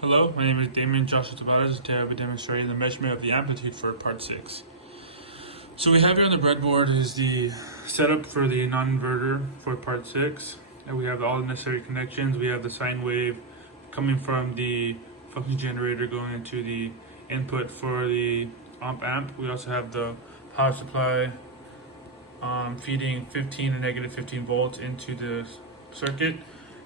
Hello, my name is Damien Joshua Tavares. Today I'll be demonstrating the measurement of the amplitude for part 6. So we have here on the breadboard is the setup for the non-inverter for part 6. And we have all the necessary connections. We have the sine wave coming from the function generator going into the input for the amp. We also have the power supply feeding 15 and negative 15 volts into the circuit.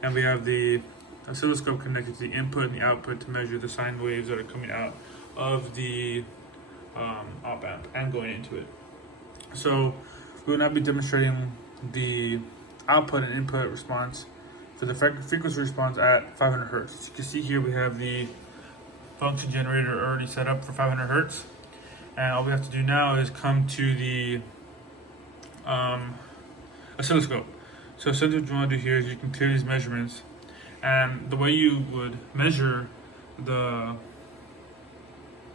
And we have the oscilloscope connected to the input and the output to measure the sine waves that are coming out of the op amp and going into it. So we will now be demonstrating the output and input response for the frequency response at 500 hertz. As you can see here, we have the function generator already set up for 500 hertz. And all we have to do now is come to the oscilloscope. So essentially what you want to do here is you can clear these measurements. And the way you would measure the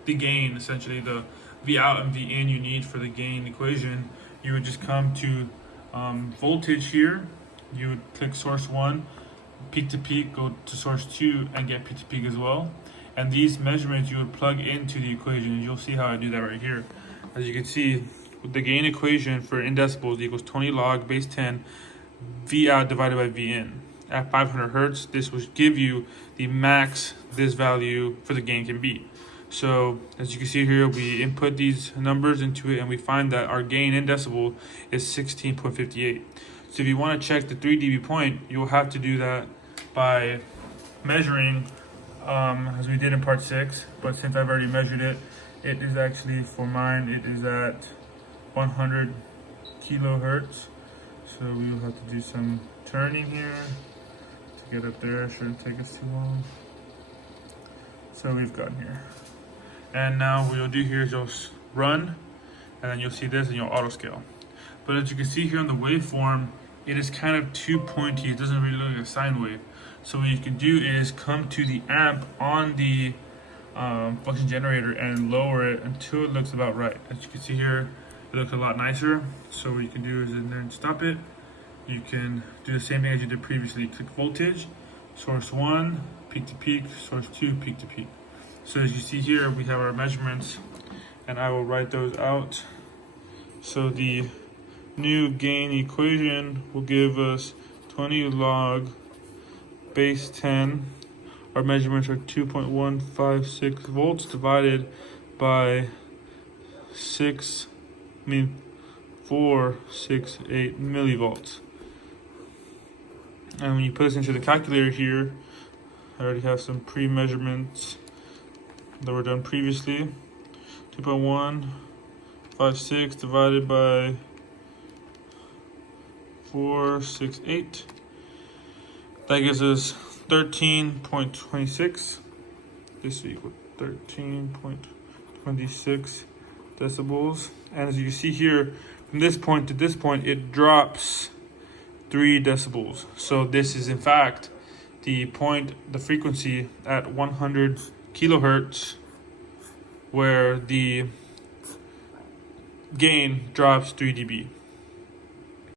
gain, essentially the V out and V in you need for the gain equation, you would just come to voltage here. You would click source 1, peak to peak, go to source 2, and get peak to peak as well. And these measurements you would plug into the equation, and you'll see how I do that right here. As you can see, the gain equation for in decibels equals 20 log base 10 V out divided by V in. At 500 hertz, this will give you the max this value for the gain can be. So as you can see here, we input these numbers into it and we find that our gain in decibel is 16.58. So if you want to check the 3 dB point, you will have to do that by measuring as we did in part 6. But since I've already measured it, it is actually, for mine, it is at 100 kilohertz. So we will have to do some turning here. Get up there, shouldn't take us too long. So we've gotten here. And now what you'll do here is you'll run, and then you'll see this and you'll auto scale. But as you can see here on the waveform, it is kind of too pointy. It doesn't really look like a sine wave. So what you can do is come to the amp on the function generator and lower it until it looks about right. As you can see here, it looks a lot nicer. So what you can do is in there and stop it. You can do the same thing as you did previously. Click voltage, source 1, peak to peak, source 2, peak to peak. So as you see here, we have our measurements, and I will write those out. So the new gain equation will give us 20 log base 10. Our measurements are 2.156 volts divided by 468 millivolts. And when you put this into the calculator here, I already have some pre-measurements that were done previously. 2.156 divided by 468. That gives us 13.26. This will equal 13.26 decibels. And as you can see here, from this point to this point, it drops 3 decibels. So this is in fact the frequency at 100 kilohertz where the gain drops 3 dB.